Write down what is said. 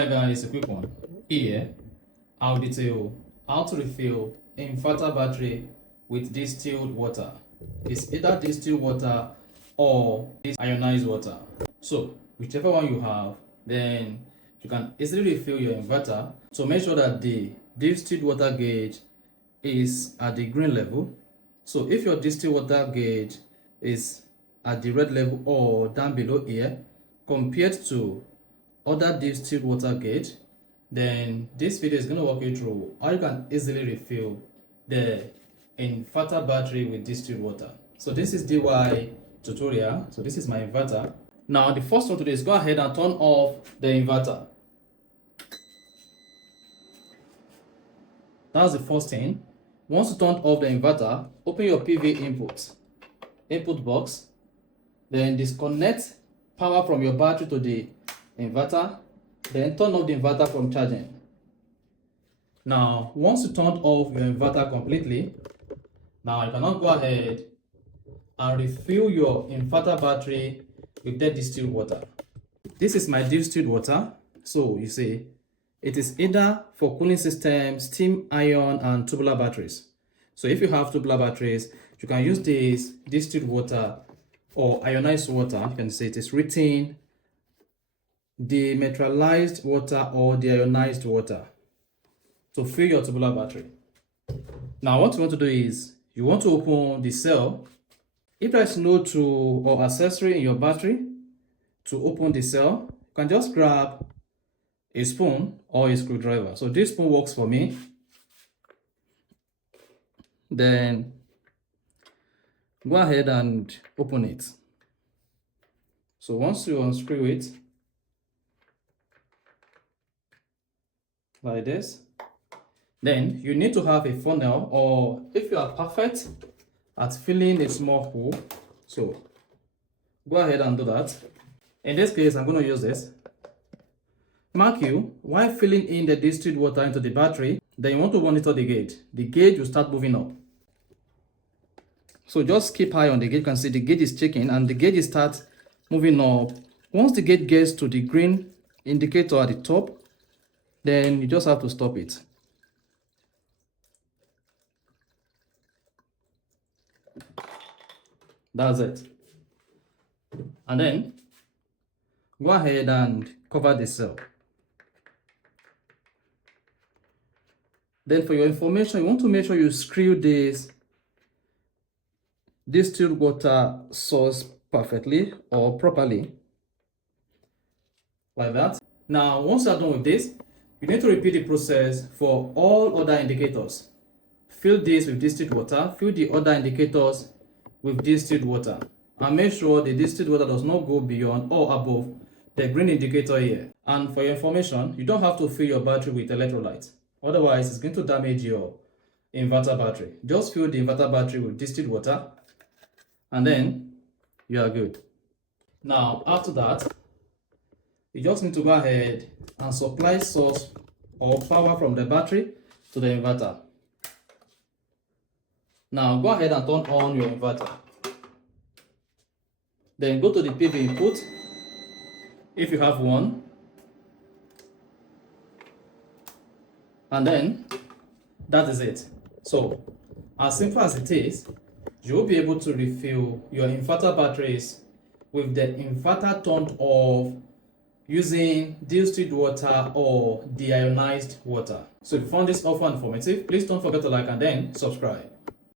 Alright guys, a quick one. Here, I'll detail how to refill inverter battery with distilled water. It's either distilled water or ionized water. So, whichever one you have, then you can easily refill your inverter. So make sure that the distilled water gauge is at the green level. So if your distilled water gauge is at the red level or down below here, compared to other distilled water gauge, then this video is going to walk you through how you can easily refill the inverter battery with distilled water. So this is DIY tutorial. So this is my inverter. Now the first one to do is go ahead and turn off the inverter. That's the first thing. Once you turn off the inverter, open your PV input box, then disconnect power from your battery to the inverter, then turn off the inverter from charging. Now once you turn off your inverter completely, now you can now go ahead and refill your inverter battery with that distilled water. This is my distilled water. So you see, it is either for cooling systems, steam ion and tubular batteries. So if you have tubular batteries, you can use this distilled water or ionized water. You can see it is written demineralized water or deionized water to fill your tubular battery. Now what you want to do is you want to open the cell. If there is no tool or accessory in your battery to open the cell, you can just grab a spoon or a screwdriver. So this spoon works for me. Then go ahead and open it. So once you unscrew it like this, then you need to have a funnel, or if you are perfect at filling a small hole, so go ahead and do that. In this case, I'm going to use this. Mark you, while filling in the distilled water into the battery, then you want to monitor the gauge. The gauge will start moving up. So just keep eye on the gauge. You can see the gauge is checking and the gauge starts moving up. Once the gauge gets to the green indicator at the top, then you just have to stop it. That's it. And then go ahead and cover the cell. Then for your information, you want to make sure you screw this distilled water source perfectly or properly, like that. Now once you are done with this, you need to repeat the process for all other indicators. Fill this with distilled water, fill the other indicators with distilled water, and make sure the distilled water does not go beyond or above the green indicator here. And for your information, you don't have to fill your battery with electrolyte, otherwise it's going to damage your inverter battery. Just fill the inverter battery with distilled water and then you are good. Now after that, you just need to go ahead and supply source or power from the battery to the inverter. Now go ahead and turn on your inverter. Then go to the PV input if you have one. And then that is it. So as simple as it is, you will be able to refill your inverter batteries with the inverter turned off using distilled water or deionized water. So if you found this offer informative, please don't forget to like and then subscribe.